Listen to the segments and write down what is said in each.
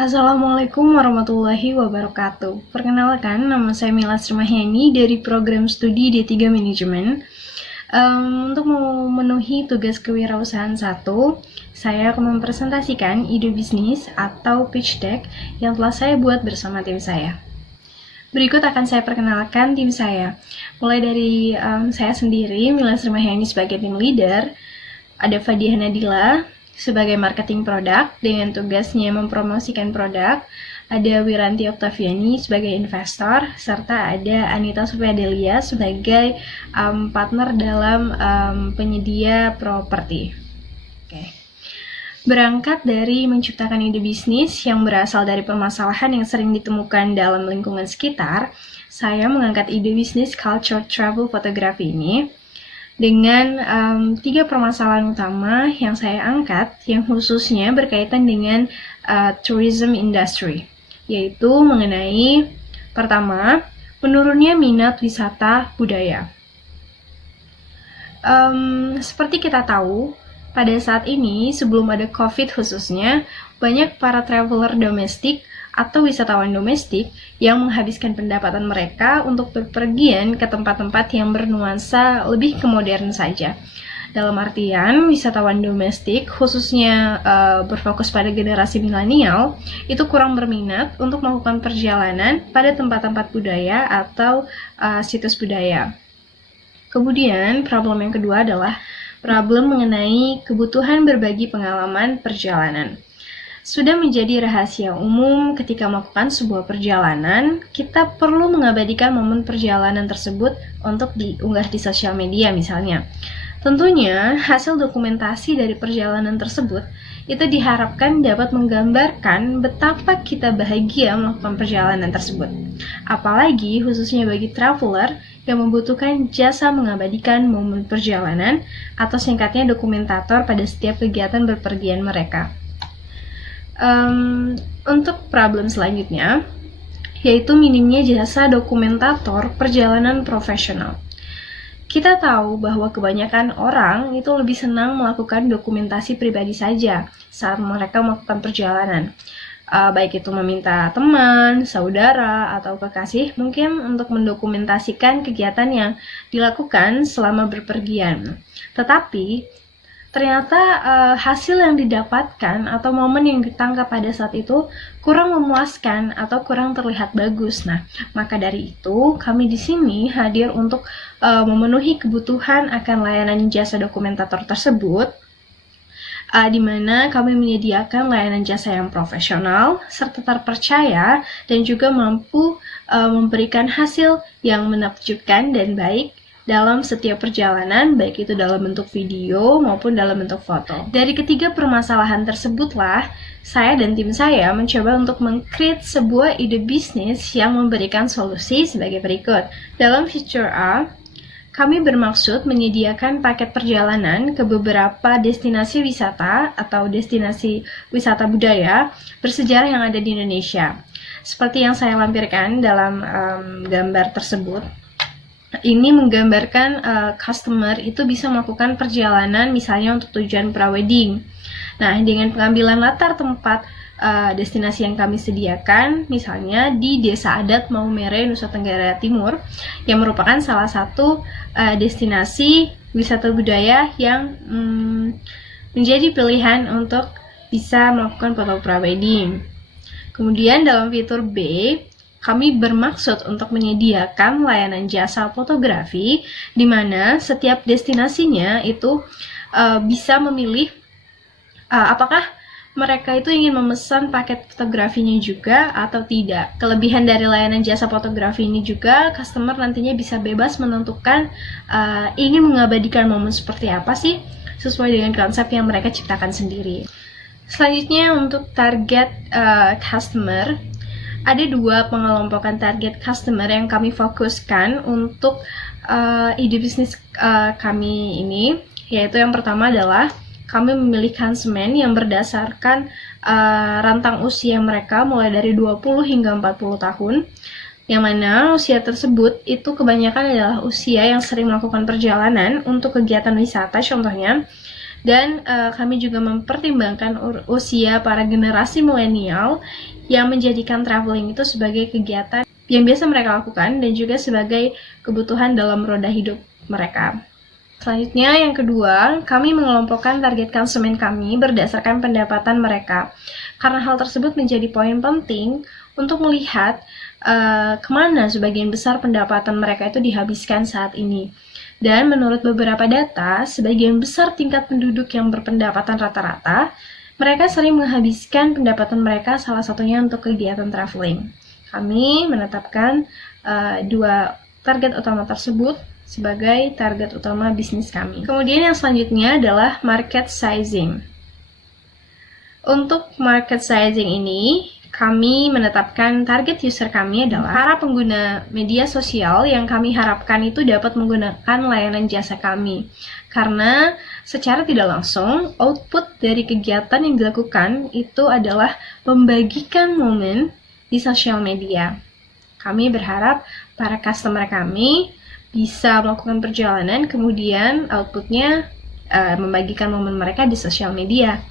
Assalamualaikum warahmatullahi wabarakatuh. Perkenalkan, nama saya Mila Srimahyani dari program studi D3 Manajemen. Untuk memenuhi tugas kewirausahaan 1, saya akan mempresentasikan ide bisnis atau pitch deck yang telah saya buat bersama tim saya. Berikut akan saya perkenalkan tim saya. Mulai dari saya sendiri, Mila Srimahyani sebagai tim leader, ada Fadiha Nadila sebagai marketing produk dengan tugasnya mempromosikan produk, ada Wiranti Oktaviani sebagai investor, serta ada Anita Supriadelia sebagai partner dalam penyedia properti. Oke. Berangkat dari menciptakan ide bisnis yang berasal dari permasalahan yang sering ditemukan dalam lingkungan sekitar, saya mengangkat ide bisnis culture travel photography ini dengan 3 permasalahan utama yang saya angkat yang khususnya berkaitan dengan tourism industry, yaitu mengenai pertama, menurunnya minat wisata budaya. Seperti kita tahu, pada saat ini sebelum ada COVID khususnya, banyak para traveler domestik atau wisatawan domestik yang menghabiskan pendapatan mereka untuk bepergian ke tempat-tempat yang bernuansa lebih ke modern saja. Dalam artian, wisatawan domestik, khususnya berfokus pada generasi milenial, itu kurang berminat untuk melakukan perjalanan pada tempat-tempat budaya atau situs budaya. Kemudian, problem yang kedua adalah problem mengenai kebutuhan berbagi pengalaman perjalanan. Sudah menjadi rahasia umum ketika melakukan sebuah perjalanan, kita perlu mengabadikan momen perjalanan tersebut untuk diunggah di sosial media misalnya. Tentunya, hasil dokumentasi dari perjalanan tersebut itu diharapkan dapat menggambarkan betapa kita bahagia melakukan perjalanan tersebut. Apalagi khususnya bagi traveler yang membutuhkan jasa mengabadikan momen perjalanan atau singkatnya dokumentator pada setiap kegiatan berpergian mereka. Untuk problem selanjutnya, yaitu minimnya jasa dokumentator perjalanan profesional. Kita tahu bahwa kebanyakan orang itu lebih senang melakukan dokumentasi pribadi saja saat mereka melakukan perjalanan. Baik itu meminta teman, saudara, atau kekasih mungkin untuk mendokumentasikan kegiatan yang dilakukan selama berpergian. Tetapi ternyata hasil yang didapatkan atau momen yang ditangkap pada saat itu kurang memuaskan atau kurang terlihat bagus. Nah, maka dari itu kami di sini hadir untuk memenuhi kebutuhan akan layanan jasa dokumentator tersebut, di mana kami menyediakan layanan jasa yang profesional serta terpercaya dan juga mampu memberikan hasil yang menakjubkan dan baik dalam setiap perjalanan, baik itu dalam bentuk video maupun dalam bentuk foto. Dari ketiga permasalahan tersebutlah, saya dan tim saya mencoba untuk meng-create sebuah ide bisnis yang memberikan solusi sebagai berikut. Dalam feature A, kami bermaksud menyediakan paket perjalanan ke beberapa destinasi wisata atau destinasi wisata budaya bersejarah yang ada di Indonesia. Seperti yang saya lampirkan dalam gambar tersebut, ini menggambarkan customer itu bisa melakukan perjalanan misalnya untuk tujuan prawedding. Nah, dengan pengambilan latar tempat destinasi yang kami sediakan, misalnya di Desa Adat Maumere, Nusa Tenggara Timur, yang merupakan salah satu destinasi wisata budaya yang menjadi pilihan untuk bisa melakukan foto prawedding. Kemudian dalam fitur B, kami bermaksud untuk menyediakan layanan jasa fotografi di mana setiap destinasinya itu bisa memilih apakah mereka itu ingin memesan paket fotografinya juga atau tidak. Kelebihan dari layanan jasa fotografi ini juga, customer nantinya bisa bebas menentukan ingin mengabadikan momen seperti apa sih sesuai dengan konsep yang mereka ciptakan sendiri. Selanjutnya untuk target customer, ada 2 pengelompokan target customer yang kami fokuskan untuk ide bisnis kami ini, yaitu yang pertama adalah kami memilih konsumen yang berdasarkan rentang usia mereka mulai dari 20 hingga 40 tahun, yang mana usia tersebut itu kebanyakan adalah usia yang sering melakukan perjalanan untuk kegiatan wisata contohnya, Dan kami juga mempertimbangkan usia para generasi milenial yang menjadikan traveling itu sebagai kegiatan yang biasa mereka lakukan dan juga sebagai kebutuhan dalam roda hidup mereka. Selanjutnya, yang kedua, kami mengelompokkan target konsumen kami berdasarkan pendapatan mereka. Karena hal tersebut menjadi poin penting untuk melihat kemana sebagian besar pendapatan mereka itu dihabiskan saat ini. Dan menurut beberapa data, sebagian besar tingkat penduduk yang berpendapatan rata-rata, mereka sering menghabiskan pendapatan mereka salah satunya untuk kegiatan traveling. Kami menetapkan dua target utama tersebut sebagai target utama bisnis kami. Kemudian yang selanjutnya adalah market sizing. Untuk market sizing ini, kami menetapkan target user kami adalah para pengguna media sosial yang kami harapkan itu dapat menggunakan layanan jasa kami. Karena secara tidak langsung, output dari kegiatan yang dilakukan itu adalah membagikan momen di sosial media. Kami berharap para customer kami bisa melakukan perjalanan, kemudian outputnya membagikan momen mereka di sosial media.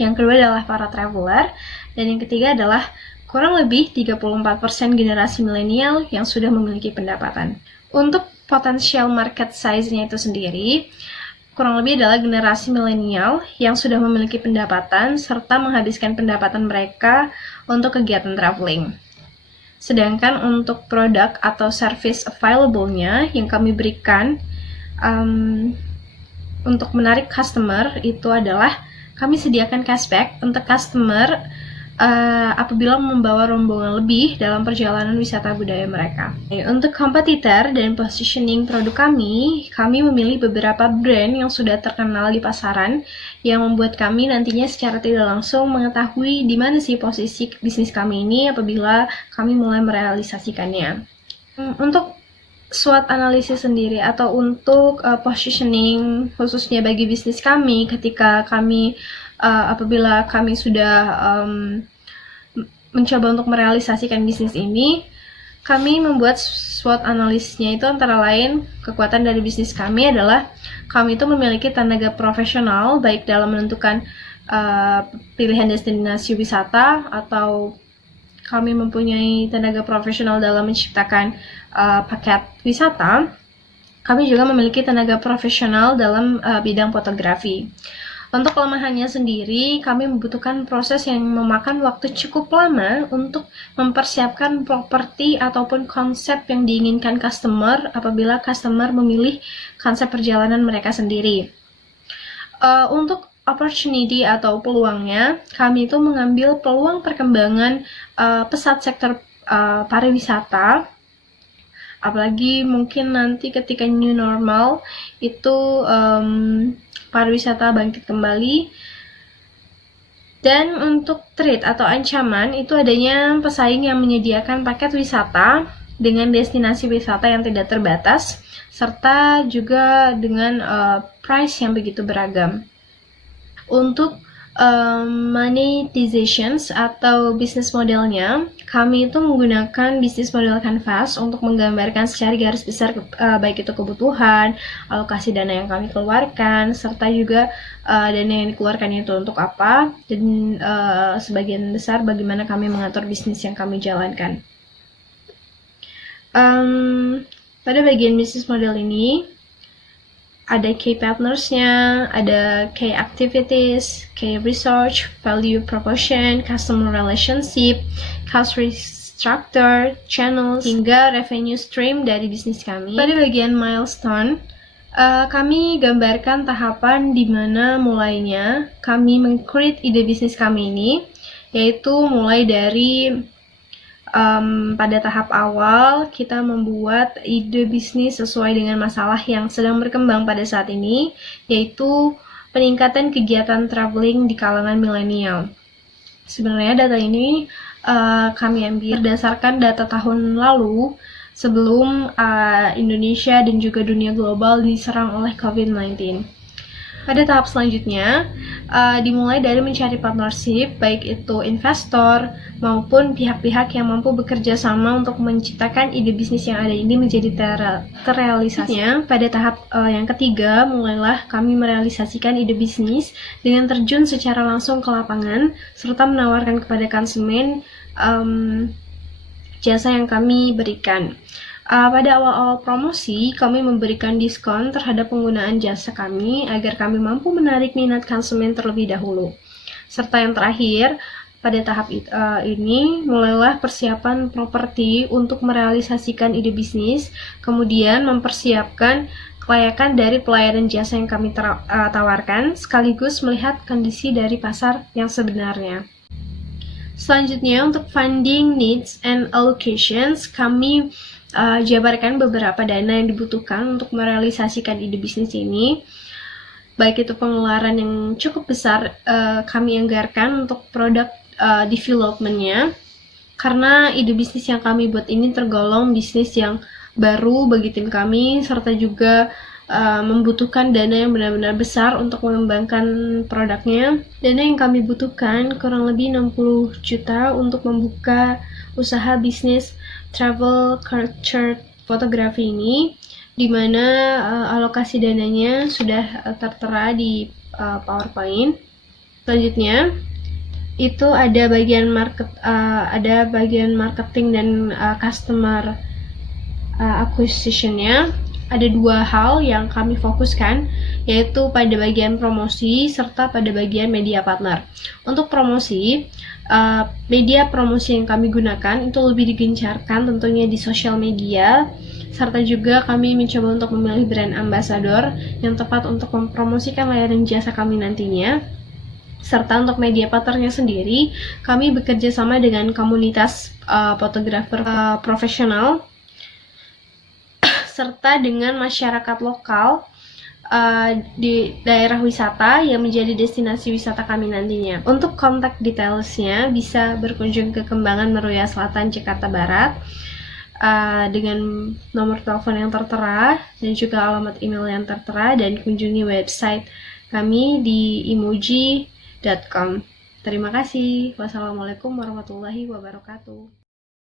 Yang kedua adalah para traveler, dan yang ketiga adalah kurang lebih 34% generasi milenial yang sudah memiliki pendapatan. Untuk potensial market size-nya itu sendiri, kurang lebih adalah generasi milenial yang sudah memiliki pendapatan serta menghabiskan pendapatan mereka untuk kegiatan traveling. Sedangkan untuk produk atau service available-nya yang kami berikan untuk menarik customer itu adalah kami sediakan cashback untuk customer apabila membawa rombongan lebih dalam perjalanan wisata budaya mereka. Untuk kompetitor dan positioning produk kami memilih beberapa brand yang sudah terkenal di pasaran yang membuat kami nantinya secara tidak langsung mengetahui di mana sih posisi bisnis kami ini apabila kami mulai merealisasikannya. Untuk SWOT analisis sendiri atau untuk positioning khususnya bagi bisnis kami ketika kami apabila kami sudah mencoba untuk merealisasikan bisnis ini, kami membuat SWOT analisisnya itu antara lain kekuatan dari bisnis kami adalah kami itu memiliki tenaga profesional baik dalam menentukan pilihan destinasi wisata atau kami mempunyai tenaga profesional dalam menciptakan paket wisata. Kami juga memiliki tenaga profesional dalam bidang fotografi. Untuk kelemahannya sendiri, kami membutuhkan proses yang memakan waktu cukup lama untuk mempersiapkan properti ataupun konsep yang diinginkan customer apabila customer memilih konsep perjalanan mereka sendiri. Untuk opportunity atau peluangnya, kami itu mengambil peluang perkembangan pesat sektor pariwisata, apalagi mungkin nanti ketika new normal itu pariwisata bangkit kembali. Dan untuk threat atau ancaman itu adanya pesaing yang menyediakan paket wisata dengan destinasi wisata yang tidak terbatas serta juga dengan price yang begitu beragam. Untuk monetizations atau bisnis modelnya, kami itu menggunakan bisnis model Canvas untuk menggambarkan secara garis besar baik itu kebutuhan, alokasi dana yang kami keluarkan, serta juga dana yang dikeluarkan itu untuk apa, dan sebagian besar bagaimana kami mengatur bisnis yang kami jalankan. Pada bagian bisnis model ini, ada key partners-nya, ada key activities, key research, value proposition, customer relationship, cost structure, channels, hingga revenue stream dari bisnis kami. Pada bagian milestone, kami gambarkan tahapan di mana mulainya kami meng-create ide bisnis kami ini, yaitu mulai dari pada tahap awal kita membuat ide bisnis sesuai dengan masalah yang sedang berkembang pada saat ini, yaitu peningkatan kegiatan traveling di kalangan milenial. Sebenarnya data ini kami ambil berdasarkan data tahun lalu sebelum Indonesia dan juga dunia global diserang oleh COVID-19. Pada tahap selanjutnya, dimulai dari mencari partnership, baik itu investor maupun pihak-pihak yang mampu bekerja sama untuk menciptakan ide bisnis yang ada ini menjadi terrealisasinya. Pada tahap yang ketiga, mulailah kami merealisasikan ide bisnis dengan terjun secara langsung ke lapangan, serta menawarkan kepada konsumen jasa yang kami berikan. Pada awal-awal promosi, kami memberikan diskon terhadap penggunaan jasa kami agar kami mampu menarik minat konsumen terlebih dahulu. Serta yang terakhir, pada tahap ini, mulailah persiapan properti untuk merealisasikan ide bisnis, kemudian mempersiapkan kelayakan dari pelayanan jasa yang kami tawarkan, sekaligus melihat kondisi dari pasar yang sebenarnya. Selanjutnya, untuk funding needs and allocations, kami jabarkan beberapa dana yang dibutuhkan untuk merealisasikan ide bisnis ini. Baik itu pengeluaran yang cukup besar kami anggarkan untuk produk development-nya, karena ide bisnis yang kami buat ini tergolong bisnis yang baru bagi tim kami, serta juga membutuhkan dana yang benar-benar besar untuk mengembangkan produknya. Dana yang kami butuhkan kurang lebih 60 juta untuk membuka usaha bisnis travel culture fotografi ini, di mana alokasi dananya sudah tertera di PowerPoint. Selanjutnya itu ada bagian marketing dan customer acquisition-nya. Ada dua hal yang kami fokuskan, yaitu pada bagian promosi serta pada bagian media partner. Untuk promosi, media promosi yang kami gunakan itu lebih digencarkan tentunya di sosial media, serta juga kami mencoba untuk memilih brand ambassador yang tepat untuk mempromosikan layanan jasa kami nantinya. Serta untuk media partnernya sendiri, kami bekerja sama dengan komunitas fotografer profesional serta dengan masyarakat lokal di daerah wisata yang menjadi destinasi wisata kami nantinya. Untuk kontak detailsnya bisa berkunjung ke Kembangan Meruya Selatan, Jakarta Barat dengan nomor telepon yang tertera dan juga alamat email yang tertera, dan kunjungi website kami di emoji.com. Terima kasih. Wassalamualaikum warahmatullahi wabarakatuh.